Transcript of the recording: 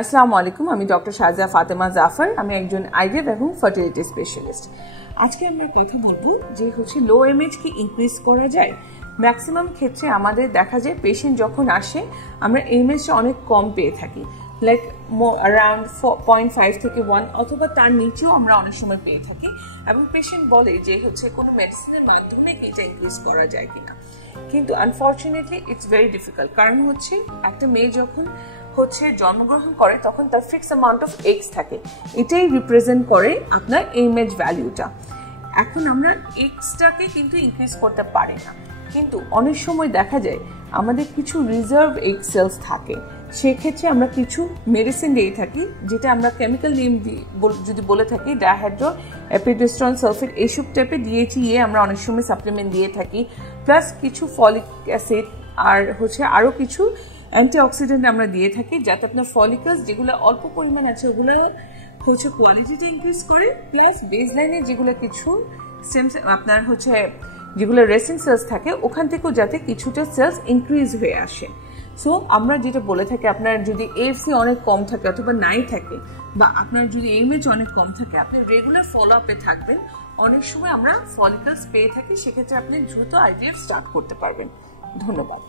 আসসালামু আলাইকুম, আমি ডক্টর শাহজাহান ফাতেমা জাফর। আমি একজন আইভিএফ এবং ফার্টিলিটি স্পেশালিস্ট। আজকে আমরা কথা বলবো যে লো এমএইচ কি ইনক্রিজ করা যায়। ম্যাক্সিমাম ক্ষেত্রে আমাদের দেখা যায় পেশেন্ট যখন আসে আমরা এমএইচটা অনেক কম পেয়ে থাকি, লাইক অ্যারাউন্ড 0.5 থেকে 1 অথবা তার নিচেও আমরা অনেক সময় পেয়ে থাকি, এবং পেশেন্ট বলে যে কোনো মেডিসিনের মাধ্যমে এটা ইনক্রিজ করা যায় কিনা। কিন্তু আনফর্চুনেটলি ইটস ভেরি ডিফিকাল্ট, কারণ একটা মেয়ে যখন জন্মগ্রহণ করে তখন তার ফিক্স অ্যামাউন্ট অফ এগস থাকে, এটাই রিপ্রেজেন্ট করে আপনার এমএইচ ভ্যালুটা। এখন আমরা এগসটাকে কিন্তু ইনক্রিজ করতে পারি না, কিন্তু অনেক সময় দেখা যায় আমাদের কিছু রিজার্ভ এগ সেলস থাকে, সেক্ষেত্রে আমরা কিছু মেডিসিন দিয়ে থাকি, যেটা আমরা কেমিক্যাল নেম যদি বলে থাকি ডাইহাইড্রো এপিডেস্ট্রন সালফেট, এইসব টাইপের DHEA আমরা অনেক সময় সাপ্লিমেন্ট দিয়ে থাকি, প্লাস কিছু ফলিক অ্যাসিড আর আরও কিছু অ্যান্টিঅক্সিডেন্ট আমরা দিয়ে থাকি, যাতে আপনার ফলিকলস যেগুলো অল্প পরিমাণ আছে ওগুলো কোয়ালিটিটা ইনক্রিজ করে, প্লাস বেসলাইনে যেগুলো কিছু সেম আপনার যেগুলো রেসিং সেলস থাকে ওখান থেকেও যাতে কিছুটা সেলস ইনক্রিজ হয়ে আসে। সো আমরা যেটা বলে থাকি, আপনার যদি AFC অনেক কম থাকে অথবা নাই থাকে, বা আপনার যদি এমএইচ অনেক কম থাকে, আপনি রেগুলার ফলো আপে থাকবেন, অনেক সময় আমরা ফলিকলস পেয়ে থাকি, সেক্ষেত্রে আপনি দ্রুত IVF স্টার্ট করতে পারবেন। ধন্যবাদ।